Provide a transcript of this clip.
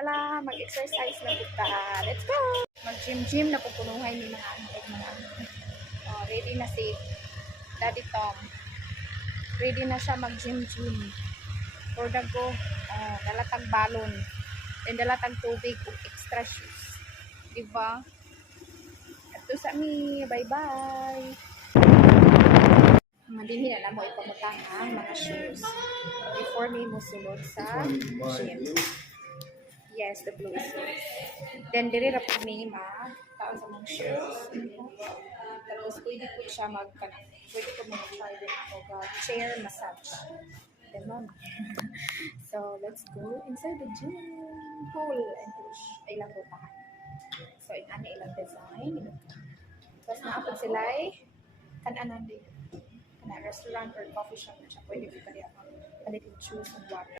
Tala, mag-exercise na kita. Let's go! Mag-gym-gym na pupunuhay ni mga Oh, ready na si Daddy Tom. Ready na siya mag-gym-gym. For the go, dalatag balon. Then dalatag tubig ug extra shoes. Diba? Ito sa mi. Bye-bye! Madinhi na mo ipamutang ang mga shoes before me mo sulod sa gym. Yes, the blue shoes. Then diri ra pud mi tao sa mga shoes. Tapos pwede po siya pwede ko mag-try din ako chair massage. Demon. So let's go inside the gym. Pull and push. Ay lang po tahan. So inani ilang design. Tapos naapod sila kan-anan din. Na restaurant or coffee shop na siya, pwede ko pa rin ako palit yung juice and water.